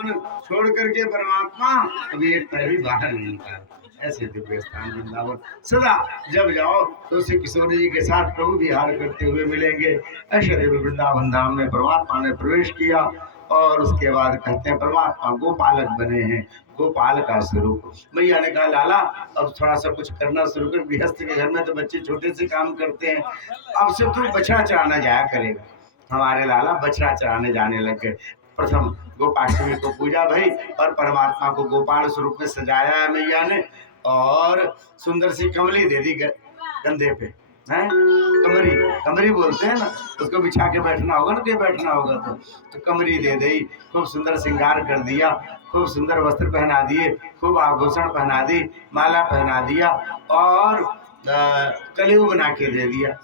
छोड़ करके परमात्मा कभी एक पैर भी बाहर नहीं निकाल। ऐसे दिव्य स्थान वृंदावन सदा जब जाओ तो श्री किशोर जी के साथ प्रभु विहार करते हुए मिलेंगे। ऐसे दिव्य वृंदावन धाम में परमात्मा ने प्रवेश किया और उसके बाद कहते हैं परमात्मा गोपालक बने हैं, गोपाल का स्वरूप। मैया ने कहा लाला अब थोड़ा सा कुछ करना शुरू कर, गृहस्थ के घर में तो बच्चे छोटे से काम करते हैं, अब से तू बछड़ा चराना जाया करेगा। हमारे लाला बछड़ा चराने जाने लग गए। प्रथम गोपाष्टमी को पूजा भई और परमात्मा को गोपाल स्वरूप में सजाया है मैया ने, और सुंदर सी कमली दे दी कंधे पे, हैं कमरी, कमरी बोलते हैं ना, उसको बिछा के बैठना होगा ना, के बैठना होगा तो कमरी दे दी। खूब सुंदर श्रृंगार कर दिया, खूब सुंदर वस्त्र पहना दिए, खूब आभूषण पहना दी, माला पहना दिया और कलियुग बना के दे दिया।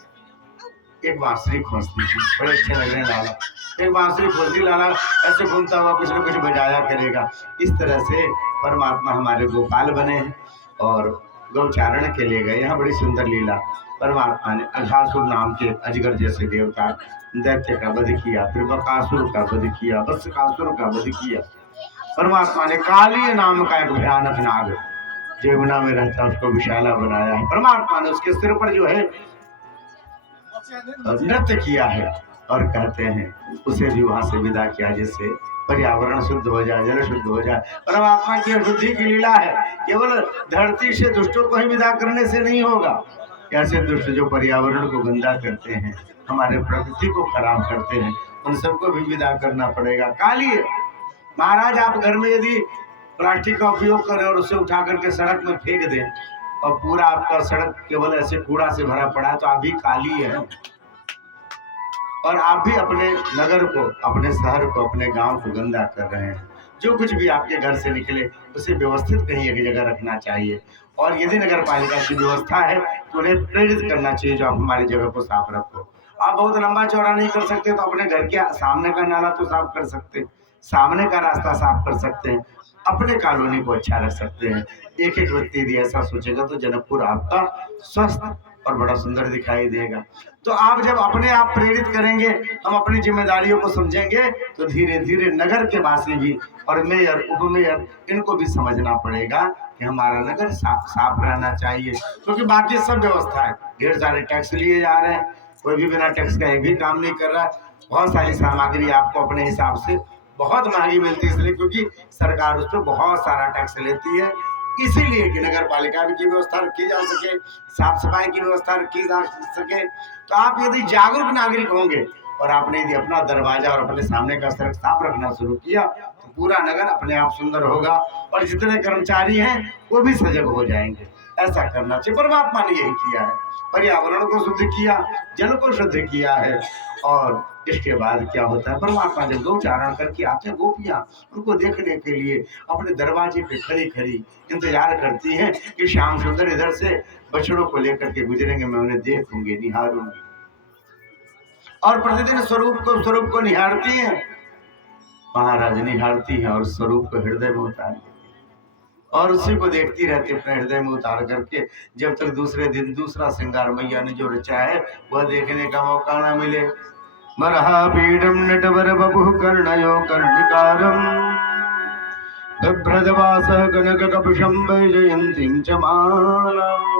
एक बांसुरी खोजती थी, बड़े अच्छे लग रहे हैं लाला, एक बांसुरी खोजती लाला ऐसे घूमता हुआ कुछ न कुछ बजाया करेगा। इस तरह से परमात्मा हमारे गोपाल बने हैं और गौचारण के लिए गए। यहाँ बड़ी सुंदर लीला, परमात्मा ने अघासुर नाम के अजगर जैसे देवता दैत्य का वध किया, फिर बकासुर का वध किया, वत्सकासुर का वध किया। परमात्मा ने काली नाम का एक भयानक नाग जमुना में रहता उसको विशाला बनाया है। परमात्मा ने उसके सिर पर जो है नृत्य किया है और कहते हैं उसे भी वहां से विदा किया जिससे पर्यावरण शुद्ध हो जाए, जल शुद्ध हो जाए। परमात्मा की अशुद्धि की लीला है, केवल धरती से दुष्टों को ही विदा करने से नहीं होगा। ऐसे दुष्ट जो पर्यावरण को गंदा करते हैं, हमारे प्रकृति को खराब करते हैं, उन सबको भी विदा करना पड़ेगा। काली महाराज आप घर में यदि प्लास्टिक का उपयोग करें और उसे उठा करके सड़क में फेंक दें और पूरा आपका सड़क केवल ऐसे कूड़ा से भरा पड़ा है तो आप भी काली है। और आप भी अपने नगर को, अपने शहर को, अपने गांव को गंदा कर रहे हैं। जो कुछ भी आपके घर से निकले उसे व्यवस्थित कहीं एक जगह रखना चाहिए। और यदि नगर पालिका की व्यवस्था है तो उन्हें प्रेरित करना चाहिए जो आप हमारी जगह को साफ रखो। आप बहुत लंबा चौड़ा नहीं कर सकते तो अपने घर के सामने का नाला तो साफ कर सकते हैं, सामने का रास्ता साफ कर सकते हैं, अपने कॉलोनी को अच्छा रख सकते हैं। एक एक व्यक्ति यदि ऐसा सोचेगा तो जनकपुर आपका स्वस्थ और बड़ा सुंदर दिखाई देगा। तो आप जब अपने आप प्रेरित करेंगे, हम अपनी जिम्मेदारियों को समझेंगे तो धीरे धीरे नगर के वासी भी और मेयर, उपमेयर, इनको भी समझना पड़ेगा कि हमारा नगर साफ रहना चाहिए। क्योंकि बाकी सब व्यवस्था है, ढेर सारे टैक्स लिए जा रहे हैं, कोई भी बिना टैक्स का एक भी काम नहीं कर रहा है। बहुत सारी सामग्री आपको अपने हिसाब से बहुत महंगी मिलती है, इसलिए क्योंकि सरकार उस पर बहुत सारा टैक्स लेती है। इसीलिए कि नगर पालिका की व्यवस्था रखी जा सके, साफ सफाई की व्यवस्था रखी जा सके। तो आप यदि जागरूक नागरिक होंगे और आपने यदि अपना दरवाजा और अपने सामने का सड़क साफ रखना शुरू किया तो पूरा नगर अपने आप सुंदर होगा और जितने कर्मचारी हैं वो भी सजग हो जाएंगे। ऐसा करना चाहिए। परमात्मा ने यही किया है, पर्यावरण को शुद्ध किया, जल को शुद्ध किया है। और इसके बाद क्या होता है, परमात्मा जब गौचारण करके आते हैं, गोपियां उनको देखने के लिए अपने दरवाजे पे खड़ी खड़ी इंतजार करती हैं कि श्याम सुंदर इधर से बछड़ों को लेकर के गुजरेंगे, मैं उन्हें देखूंगी, निहारूंगी। और प्रतिदिन स्वरूप को निहारती हैं, महाराज निहारती हैं और स्वरूप को हृदय में उतार और उसी को देखती रहती अपने हृदय में उतार करके, जब तक दूसरे दिन दूसरा श्रृंगार मैया ने जो रचा है वह देखने का मौका न मिले। मरहापीडम नटवर बभुः कर्णयो कर्णिकारम् बिभ्रदवास कनक कपुषं वैजयन्तीं च मालाम्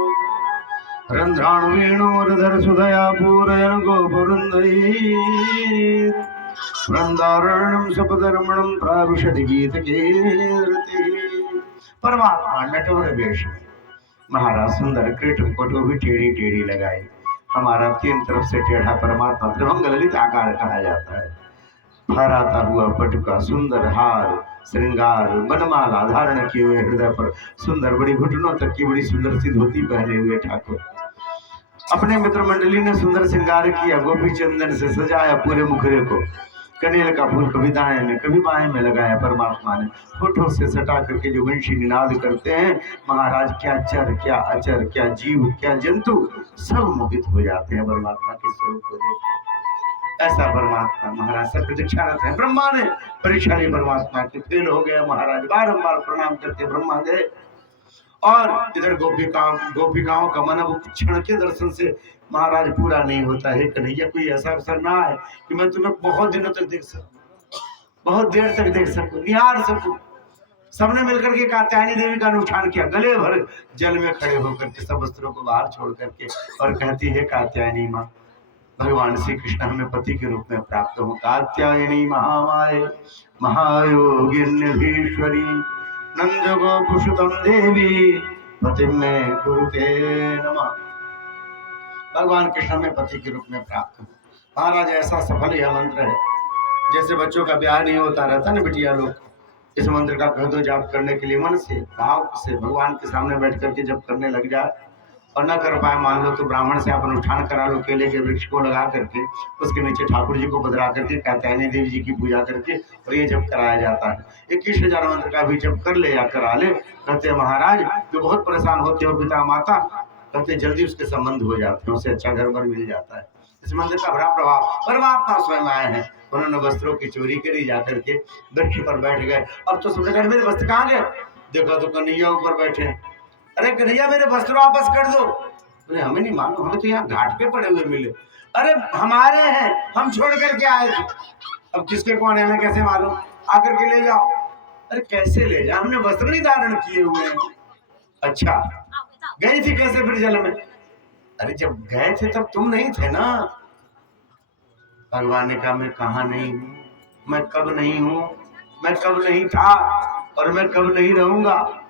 रन्ध्राणु वेणुरधर सुधया पूरयन् गोपुरन्दैः वृन्दारण्यं सपधर्मणं प्राविशति गीतकीर्तिः। परमात्मा नटवर वेश में महाराज सुंदर कृट फोटो भी टेढ़ी टेढ़ी लगाई। हमारा तीन तरफ से टेढ़ा परमात्मा त्रिभंग ललित आकार कहा जाता है। फहराता हुआ पटुका, सुंदर हार, श्रृंगार, बनमाला धारण किए हुए, हृदय पर सुंदर बड़ी घुटनों तक की बड़ी सुंदर सी धोती पहने हुए ठाकुर। अपने मित्र मंडली ने सुंदर श्रृंगार किया, गोपी चंदन से सजाया पूरे मुखरे को। कनेल का फूल कभी दाएं में कभी बाएं में लगाया। परमात्मा ने होठों से सटा करके जो वंशी निनाद करते हैं, महाराज क्या चर, क्या अचर, क्या जीव, क्या जंतु सब मोहित हो जाते हैं परमात्मा के स्वरूप को देख। ऐसा परमात्मा महाराज सब प्रतीक्षारत है। ब्रह्मा ने परीक्षा ली परमात्मा की, फेल हो गया महाराज, बारंबार प्रणाम करके ब्रह्मा गए। और इधर गोपिकाओं का मन अब क्षण के दर्शन से महाराज पूरा नहीं होता है। कन्हैया कोई ऐसा अवसर ना है कि मैं तुम्हें बहुत दिनों तक देख सकूं, बहुत देर तक देख सकूं, निहार सकूं। सबने मिलकर के कात्यायनी देवी का अनुष्ठान किया, गले भर जल में खड़े होकर के सब वस्त्रों को बाहर छोड़ करके, और कहती है कात्यायनी माँ, भगवान श्री कृष्ण हमें पति के रूप में प्राप्त हो। कात्यायनी महामाये महायोगिन्यधीश्वरी नंद गोपुषुतम देवी पति में गुरुते नमः। भगवान कृष्ण में पति के रूप में प्राप्त हो। महाराज ऐसा सफल यह मंत्र है, जैसे बच्चों का ब्याह नहीं होता रहता ना बिटिया लोग, इस मंत्र का कह दो जाप करने के लिए मन से भाव से भगवान के सामने बैठ करके जब करने लग जाए, और न कर पाए मान लो तो ब्राह्मण से आप अनुष्ठान करा लो, केले के वृक्ष को लगा करके उसके नीचे ठाकुर जी को बदरा करके कात्यायनी देवी जी की पूजा करके, और ये जब कराया जाता है। 21,000 मंत्र का भी जब कर ले या करा ले, कहते हैं महाराज जो बहुत परेशान होते हो पिता माता, कहते जल्दी उसके संबंध हो जाते हैं, उससे अच्छा घर बर मिल जाता है। इस मंत्र का बड़ा प्रभाव, परमात्मा स्वयं आए हैं, उन्होंने वस्त्रों की चोरी करी, जाकर के वृक्ष पर बैठ गए। अब तो सबने कहा मेरे वस्त्र कहाँ गए, देखा तो कन्हैया ऊपर बैठे। अरे कन्हैया मेरे वस्त्र वापस कर दो। बोले हमें नहीं मालूम, हमें तो यहाँ घाट पे पड़े हुए मिले। अरे हमारे हैं, हम छोड़ करके आए थे। अब किसके कौन है हमें कैसे मालूम, आकर के ले जाओ। अरे कैसे ले जाओ, हमने वस्त्र नहीं धारण किए हुए हैं। अच्छा गई थी कैसे फिर जल में? अरे जब गए थे तब तुम नहीं थे ना। भगवान ने कहा मैं कहाँ नहीं हूँ, मैं कब नहीं हूँ, मैं कब नहीं था, और मैं कब नहीं रहूंगा।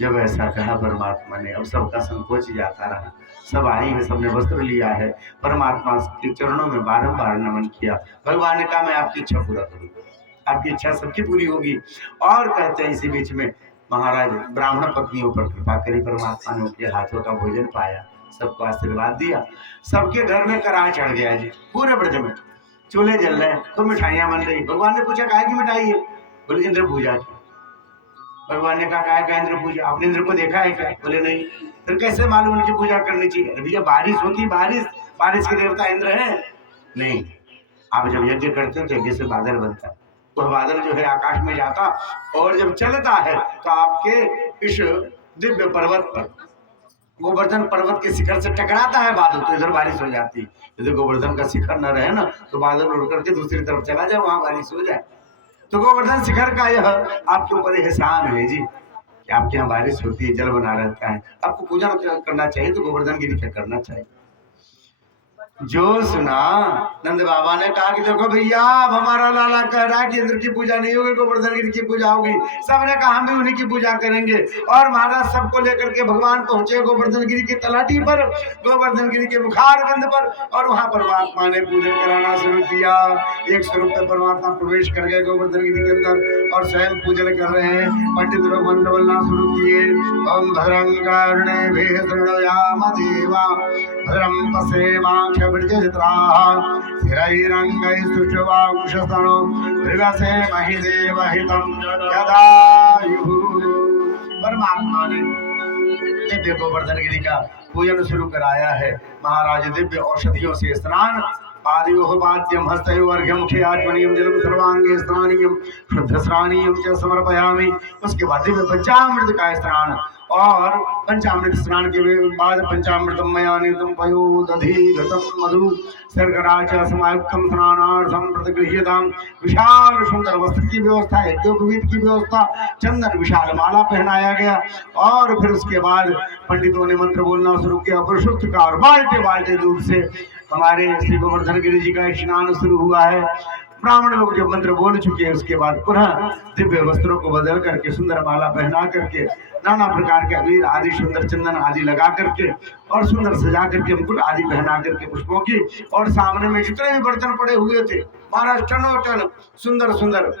जब ऐसा कहा परमात्मा ने, अब सबका संकोच जाता रहा। सब आई है, सबने वस्त्र लिया है, परमात्मा के चरणों में बारंबार नमन किया। भगवान ने कहा मैं आपकी इच्छा पूरा करूंगा, आपकी इच्छा सबकी पूरी होगी। और कहते हैं इसी बीच में महाराज ब्राह्मण पत्नियों पर कृपा करी, परमात्मा ने उनके हाथों का भोजन पाया, सबको आशीर्वाद दिया। सबके घर में कराह चढ़ गया जी, पूरे ब्रज में चूल्हे जल रहे हैं, तो मिठाइयां बन रही। भगवान ने पूछा काहे की मिठाई है? बोले इंद्र पूजा की। भगवान ने कहा काहे का इंद्र पूजा, आपने इंद्र को देखा है क्या? बोले नहीं। फिर कैसे मालूम उनकी पूजा करनी चाहिए? अरे भैया बारिश होती, बारिश के देवता इंद्र है नहीं। आप जब यज्ञ करते हो तो यज्ञ से बादल बनता है, वह बादल जो है आकाश में जाता, और जब चलता है तो आपके इस दिव्य पर्वत पर, गोवर्धन पर्वत के शिखर से टकराता है बादल, तो इधर बारिश हो जाती है। यदि गोवर्धन का शिखर न रहे ना तो बादल उड़ करके दूसरी तरफ चला जाए, वहां बारिश हो जाए। तो गोवर्धन शिखर का यह आपके ऊपर एहसान है जी कि आपके यहाँ बारिश होती है, जल बना रहता है। आपको पूजा करना चाहिए तो गोवर्धन गिरी क्या करना चाहिए। जो सुना नंद बाबा ने कहा कि देखो भैया अब हमारा लाला कह रहा है कि इंद्र की पूजा नहीं होगी, गोवर्धन गिरी की पूजा होगी। सबने कहा हम भी उन्हीं की पूजा करेंगे। और महाराज सबको लेकर के भगवान पहुंचे गोवर्धन गिरी की तलाटी पर, गोवर्धन गिरी के मुखार बिंद पर, और वहां परमात्मा ने पूजन कराना शुरू किया। एक स्वरूप में परमात्मा प्रवेश कर गए गोवर्धन गिरी के अंदर और स्वयं पूजन कर रहे हैं। पंडित लोग मंत्र बोलना शुरू किए, ओम भद्रं कर्णेभिः शृणुयाम देवा भद्रं पश्येमाक्ष परमात्मा ने दिव्य गोवर्धन गिरी का पूजन शुरू कराया है। महाराज दिव्य औषधियों से स्नान, पादयोः पाद्यं हस्तयोः अर्घ्यं मुखे आचमनीयं जलं सर्वांगे स्नानीयं शुद्ध स्नानीयं च समर्पयामि। उसके बाद दिव्य पंचामृत का स्नान, और पंचामृत स्नान के बाद पंचामृतम मया नितम पयो दधि घृतम मधु शर्करा च समायुक्तम स्नानार्थम प्रतिगृह्यताम। विशाल सुंदर वस्त्र की व्यवस्था, यज्ञोपवीत की व्यवस्था, चंदन विशाल माला पहनाया गया। और फिर उसके बाद पंडितों ने मंत्र बोलना शुरू किया, पुरुषोक्त का, और बाल्टे बाल्टे दूध से हमारे श्री गोवर्धन गिरी जी का स्नान शुरू हुआ है। ब्राह्मण लोग जब मंत्र बोल चुके हैं उसके बाद पुनः दिव्य वस्त्रों को बदल करके, सुंदर माला पहना करके, नाना प्रकार के अबीर आदि, सुंदर चंदन आदि लगा करके, और सुंदर सजा करके, मुकुट आदि पहना करके पुष्पों की, और सामने में जितने भी बर्तन पड़े हुए थे महाराज टनो टन सुंदर सुंदर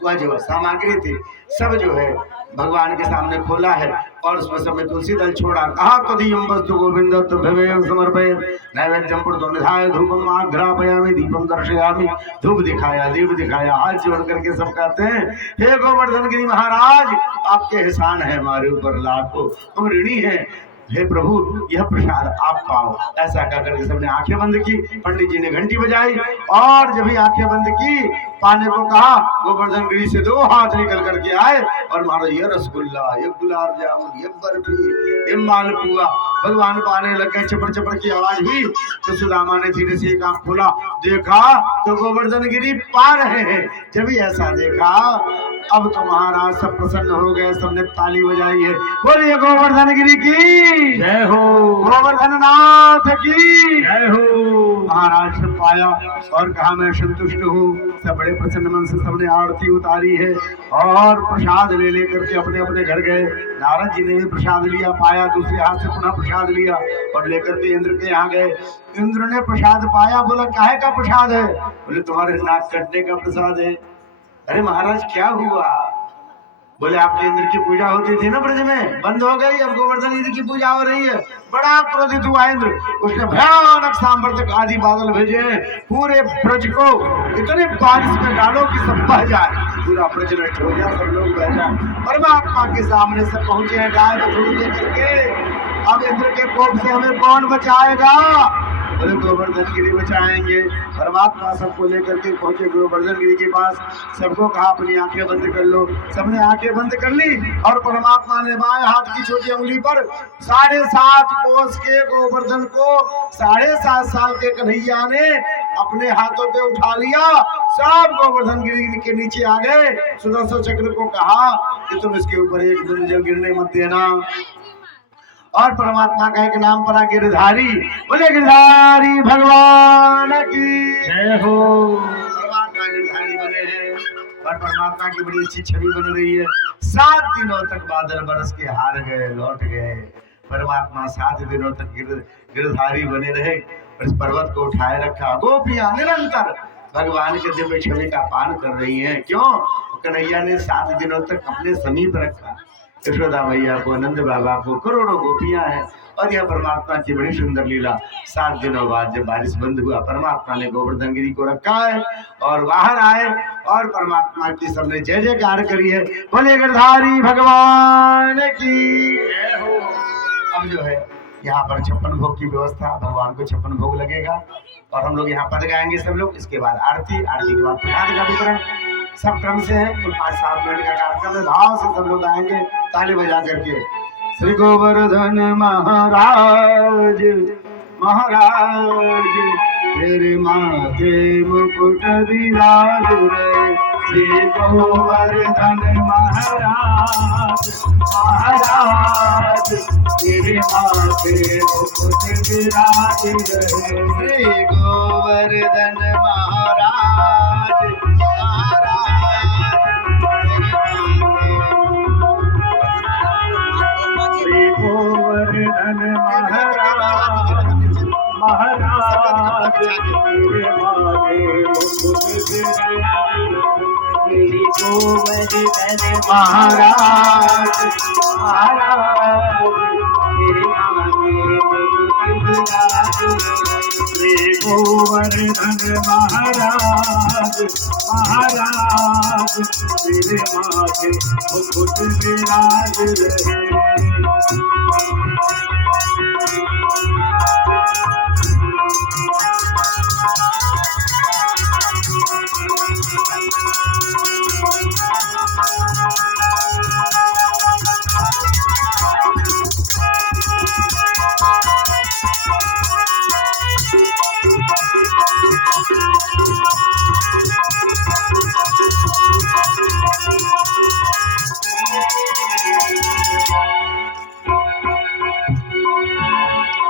वह जो सामग्री थी सब जो है भगवान के सामने खोला है, और उसमें सब में तुलसी दल छोड़ा। कहा तदीयं वस्तु गोविंद तुभ्यमेव समर्पयेत् नैवेद्यं पुरतो निधाय धूपम आघ्रापयामि दीपम दर्शयामि। धूप दिखाया, दीप दिखाया, हाथ जोड़ करके सब कहते हैं हे गोवर्धन गिरी महाराज आपके एहसान है हमारे ऊपर लाखों, हम ऋणी हैं, हे प्रभु यह प्रसाद आप पाओ। ऐसा कहकर के सबने आंखें बंद की। पंडित जी ने घंटी बजाई, और जब ही आंखें बंद की पाने को कहा, गोवर्धन गिरी से 2 हाथ निकल करके आए और महाराज ये रसगुल्ला, ये गुलाब जामुन, ये बर्फी, ये मालपुआ भगवान पाने लग गए। चपड़ चपड़ की आवाज हुई तो सुदामा ने धीरे से एक आंख खोला, देखा तो गोवर्धन गिरी पा रहे हैं। जब ही ऐसा देखा अब तो महाराज सब प्रसन्न हो गए, सबने ताली बजाई है। बोलिए गोवर्धन गिरी की जय हो, गोवर्धन नाथ की जय हो। महाराज से पाया और कहा मैं संतुष्ट हूँ। सब बड़े प्रसन्न मन से सबने आरती उतारी है और प्रसाद ले लेकर के अपने अपने घर गए। नारद जी ने भी प्रसाद लिया, पाया, दूसरे हाथ से पुनः प्रसाद लिया और लेकर के इंद्र के यहाँ गए। इंद्र ने प्रसाद पाया, बोला काहे का प्रसाद है? बोले तुम्हारे नाक कटने का प्रसाद है। अरे महाराज क्या हुआ? बोले आपके इंद्र की पूजा होती थी ना ब्रज में, बंद हो गई, अब गोवर्धन इंद्र की पूजा हो रही है। बड़ा क्रोधित हुआ इंद्र, उसने भयानक सांवर्तक आदि बादल भेजे, पूरे ब्रज को इतने बारिश में डालो कि सब बह जाए, पूरा ब्रज नष्ट हो जाए, सब लोग बह जाए। परमात्मा के सामने सब पहुंचे हैं गाय बछड़ू लेकर के। अब इंद्र के कोप से हमें कौन बचाएगा? बोले गोवर्धन गिरी बचाएंगे। परमात्मा सबको लेकर के पहुंचे गोवर्धन गिरी के पास। सबको कहा अपनी आंखें बंद कर लो। सबने आंखें बंद कर ली और परमात्मा ने बाएं हाथ की छोटी उंगली पर 7.5 कोस के गोवर्धन को 7.5 साल के कन्हैया ने अपने हाथों पे उठा लिया। सब गोवर्धन गिरी के नीचे आ गए। सुदर्शन चक्र को कहा कि तुम इसके ऊपर एक बूंद जल गिरने मत देना। और परमात्मा का एक नाम पड़ा गिरधारी। बोले गिरधारी भगवान की जय हो। परमात्मा गिरधारी बने हैं और परमात्मा की बड़ी अच्छी छवि बन रही है। 7 दिनों तक बादल बरस के हार गए, लौट गए। परमात्मा 7 दिनों तक गिरधारी बने रहे और इस पर्वत को उठाए रखा। गोपियां निरंतर भगवान के दिव्य छवि का पान कर रही हैं। क्यों? कन्हैया ने 7 दिनों तक अपने समीप रखा। यशोदा मैया को, नंद बाबा को, करोड़ों गोपियां हैं और यह परमात्मा की बड़ी सुंदर लीला। 7 दिनों बाद जब बारिश बंद हुआ, परमात्मा ने गोवर्धन गिरी को रखा है और बाहर आए और परमात्मा की सबने जय जयकार करी है। बोले गिरधारी भगवान की जय हो। अब जो है यहाँ पर 56 भोग की व्यवस्था, भगवान को 56 भोग लगेगा और हम लोग यहाँ पद गाएंगे सब लोग। इसके बाद आरती, आरती के बाद प्रसाद का वितरण, सब क्रम से है। कुल 5-7 मिनट का कार्यक्रम है। भाव से सब लोग आएंगे ताली बजा करके। श्री गोवर्धन महाराज महाराज तेरे माथे मुकुट विराज रे। श्री गोवर्धन महाराज महाराज तेरे माथे मुकुट विराज रे। श्री गोवर्धन महाराज गोवर्धन महाराज महाराज तेरे माथे मुकुट विराज। गोवर्धन महाराज महाराज तेरे माथे मुकुट विराज। श्री गोवर्धन महाराज महाराज तेरे माथे मुकुट विराज रहे।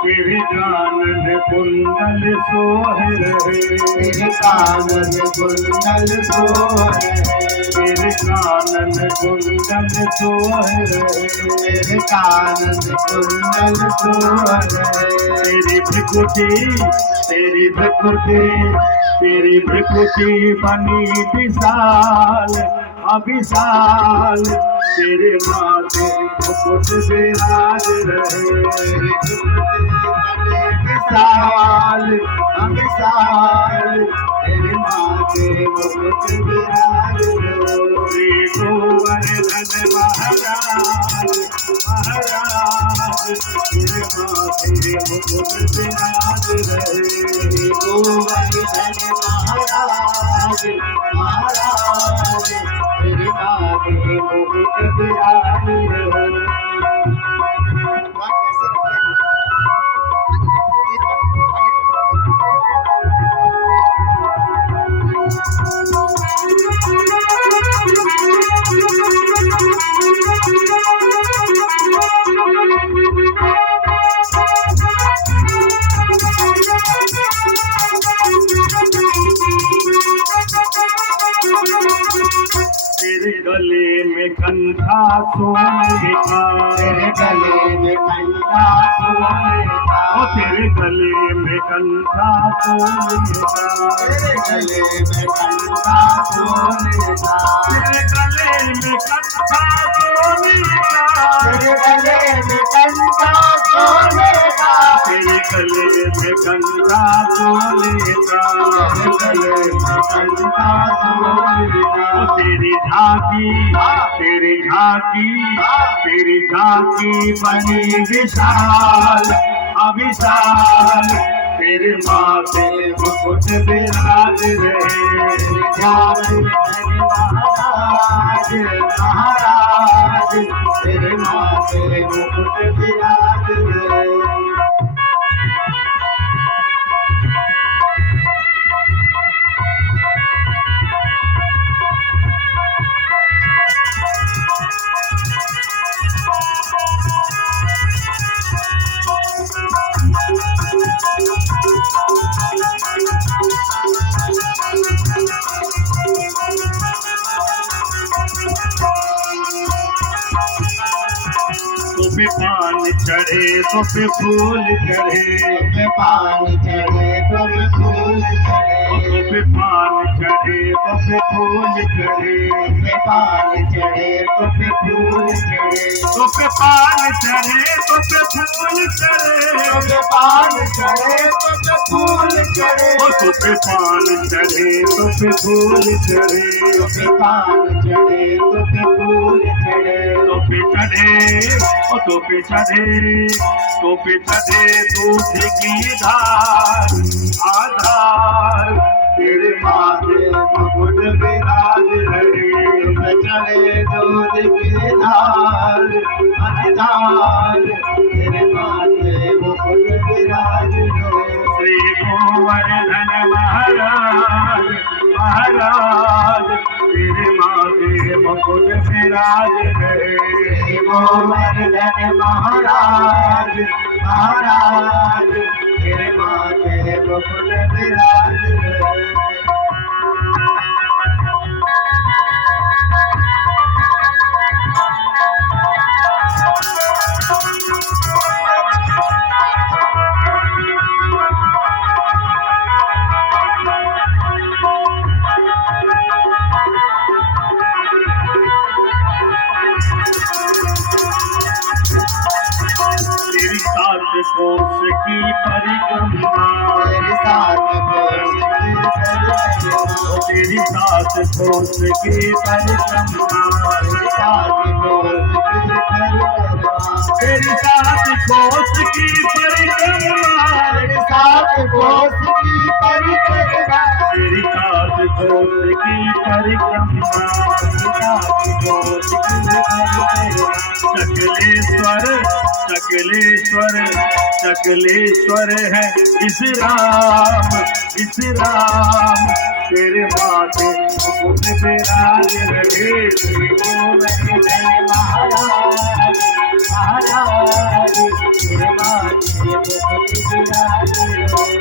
तेरे कानन कुंडल सोहे रहे। तेरे कानन कुंडल सोहे रहे। तेरे कानन कुंडल सोहे रहे। तेरे कानन कुंडल सोहे रहे। तेरी भ्रिकुटी तेरी भ्रिकुटी तेरी भ्रिकुटी बनी विशाल अविशाल। तेरे माथे मुकुट विराज रहे। विशाल अविशाल तेरे माथे मुकुट विराज रहे। गोवर्धन महाराज महाराज तेरे माथे मुकुट विराज रहे। गोवर्धन महाराज महाराज माथे मुकुट विराज हो। कैसे तेरे गले में कंठा सोने का, तेरे गले में कंठा सोने का, ओ तेरे गले में कंठा सोने का, तेरे गले में कंठा सोने का, तेरे गले में कंठा सोने का, तेरे गले में कंठा सोने का, तेरे गले में कंठा सोने का, तेरे गले में कंठा सोने का, तेरी झांकी तेरी झांकी तेरी झांकी बनी विशाल अविशाल, तेरे माथे मुकुट विराज रहे, झांकी महाराज महाराज, तेरे माथे मुकुट विराज रहे। पे पान चढ़े तो पे फूल चढ़े, पे पान चढ़े तो पे फूल चढ़े, पे पान चढ़े तो पे फूल चढ़े, पे पान चढ़े तो पे फूल चढ़े, तो पे पान चढ़े तो पे फूल चढ़े, पे पान चढ़े तो पे फूल चढ़े, तो पे पान चढ़े तो पे फूल चढ़े, पे पान चढ़े तो पे फूल चढ़े, तो पे चढ़े तो पे चढ़े दूध की धार आधार, तेरे माथे मुकुट विराज रहे, चढ़े दूध की धार आधार, तेरे माथे मुकुट विराज रहे। श्री गोवर्धन महाराज महाराज, तेरे माथे मुकुट विराज रहे, गोवर्धन महाराज महाराज, तेरे माथे मुकुट विराज रहे। तेरी सात कोस की परिक्रमा, तेरी सात कोस की परिक्रमा, तेरी सात कोस की परिक्रमा, तेरी सात कोस की परिक्रमा, तेरी सात कोस की परिक्रमा, तेरी सात कोस की परिक्रमा, चकलेश्वर चकलेश्वर चकलेश्वर है इस राम, तेरे माथे मुकुट विराज रहे, श्री गोवर्धन महाराज महाराज, तेरे माथे मुकुट विराज रहे।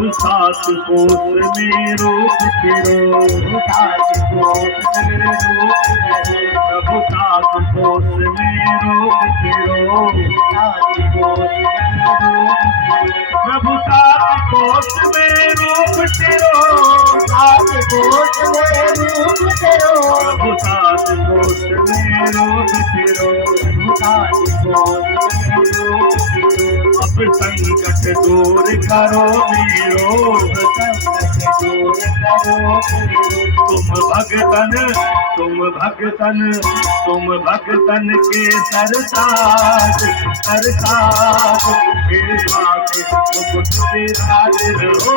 प्रभु सात कोस में रूप तेरो, सात कोस में रूप तेरो, प्रभु सात कोस में रूप तेरो, सात कोस में रूप तेरो, प्रभु सात कोस में रूप तेरो, सात कोस में रूप तेरो, प्रभु सात कोस में रूप तेरो, सात कोस में रूप तेरो। अब संकट दूर करो मेरो, संकट दूर करो मेरो। तुम भगतन के सरताज, सरताज मेरे माथे मुकुट विराज रहो,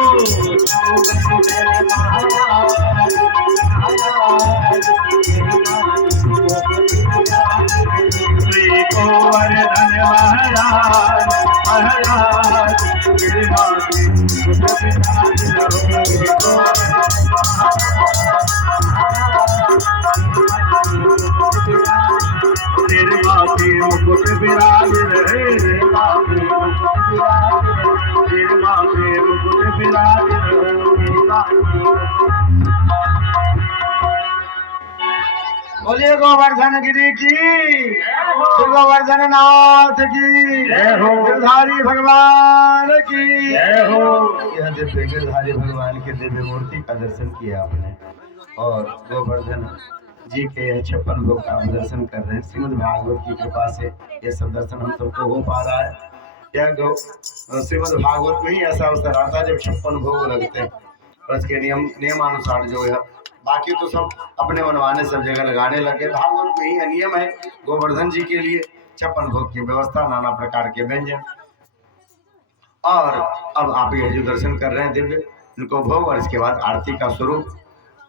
मेरे महाराज, महाराज मेरे माथे मुकुट विराज रहो। श्री गोवर्धन महाराज, महाराज मेरे माथे मुकुट विराज रहो। तेरे माथे मुकुट विराज रहे, तेरे माथे मुकुट विराज रहे, तेरे माथे मुकुट विराज रहे। बोलिए गोवर्धन गिरी की, श्री गोवर्धन नाथ की जय हो, गिरधारी भगवान की जय हो। यह दिव्य गिरधारी भगवान के दिव्य मूर्ति का दर्शन किया आपने और गोवर्धन जी के 56 भोग का हम दर्शन कर रहे हैं। श्रीमद् भागवत की कृपा से ये सब दर्शन हम सबको हो पा रहा है। यह श्रीमद् भागवत में ही ऐसा अवसर आता है जब 56 भोग लगते हैं और उसके नियमानुसार जो है, बाकी तो सब अपने मनमाने सब जगह लगाने लगे। भागवत में ही नियम है गोवर्धन जी के लिए 56 भोग की व्यवस्था, नाना प्रकार के व्यंजन। और अब आप ये जो दर्शन कर रहे हैं दिव्य, इनको भोग और इसके बाद आरती का स्वरूप।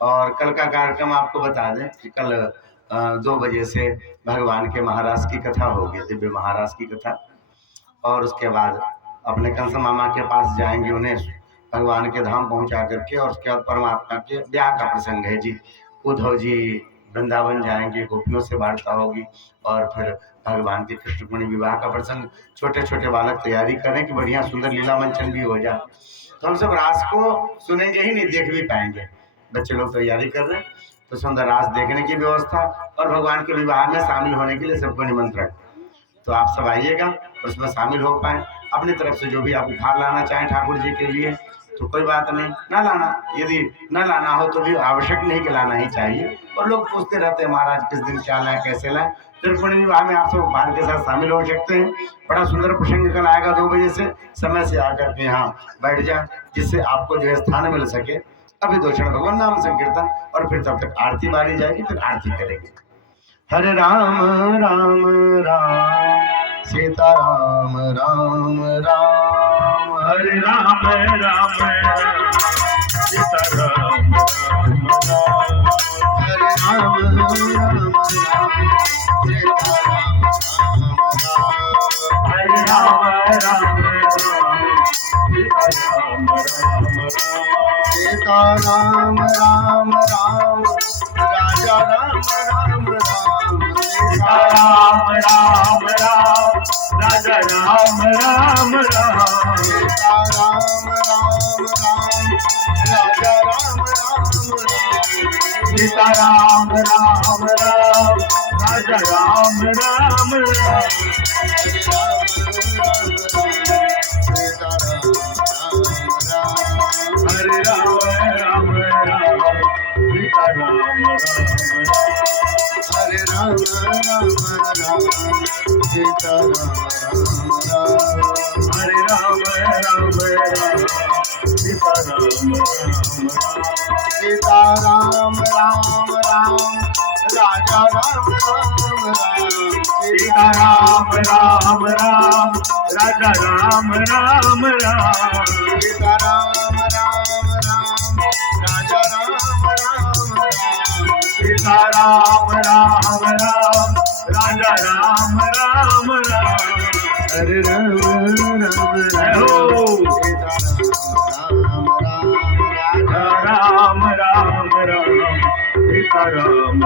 और कल का कार्यक्रम आपको बता दें कि कल 2 बजे से भगवान के महाराज की कथा होगी, दिव्य महाराज की कथा। और उसके बाद अपने कंस मामा के पास जाएंगे, उन्हें भगवान के धाम पहुंचा करके, और उसके बाद परमात्मा के ब्याह का प्रसंग है जी। उद्धव जी वृंदावन जाएंगे, गोपियों से वार्ता होगी, और फिर भगवान के कृष्णपुणी विवाह का प्रसंग। छोटे छोटे बालक तैयारी करें कि बढ़िया सुंदर लीला मंचन भी हो जाए, तो हम सब रास को सुनेंगे ही नहीं, देख भी पाएंगे। बच्चे लोग तैयारी कर रहे हैं तो सुंदर रास देखने की व्यवस्था और भगवान के विवाह में शामिल होने के लिए सबको निमंत्रण। तो आप सब आइएगा, उसमें शामिल हो पाए। अपनी तरफ से जो भी आप उपहार लाना चाहें ठाकुर जी के लिए तो कोई बात नहीं, ना लाना, यदि न लाना हो तो भी आवश्यक नहीं कि लाना ही चाहिए। और लोग पूछते रहते हैं महाराज किस दिन क्या लाएं, कैसे लाएं। त्रिपुणी विवाह में आप सब उपहार के साथ शामिल हो सकते हैं। बड़ा सुंदर प्रसंग कल आएगा 2 बजे से, समय से आकर के यहाँ बैठ जाए, जिससे आपको जो है स्थान मिल सके। अभी 2 क्षण भगवान नाम संकीर्तन, और फिर तब तक आरती बारी जाएगी, फिर आरती करेंगे। हरे राम राम राम सीता राम राम राम, हरे राम राम राम सीता राम राम राम, हरे राम राम राम सीता राम राम राम, हरे राम राम राम सीता राम राम राम, सीता राम राम राम राजा राम राम राम, सीता राम राम राम राजा राम राम राम, सीता राम राम राम राजा राम राम राम, सीता राम राम राम राजा राम राम राम, हरे राम राम राम सीता राम राम राम, हरे राम राम राम सीता राम राम, हरे राम राम राम सीता राम राम राम, सीता राम राम राम राजा राम राम राम, सीता राम राम राम राजा राम राम राम, सीता राम राम राम राजा राम राम राम, सीता राम राम राम राजा राम राम राम, हरे राम राम राम हो सीता राम राम राम राजा राम राम राम सीता राम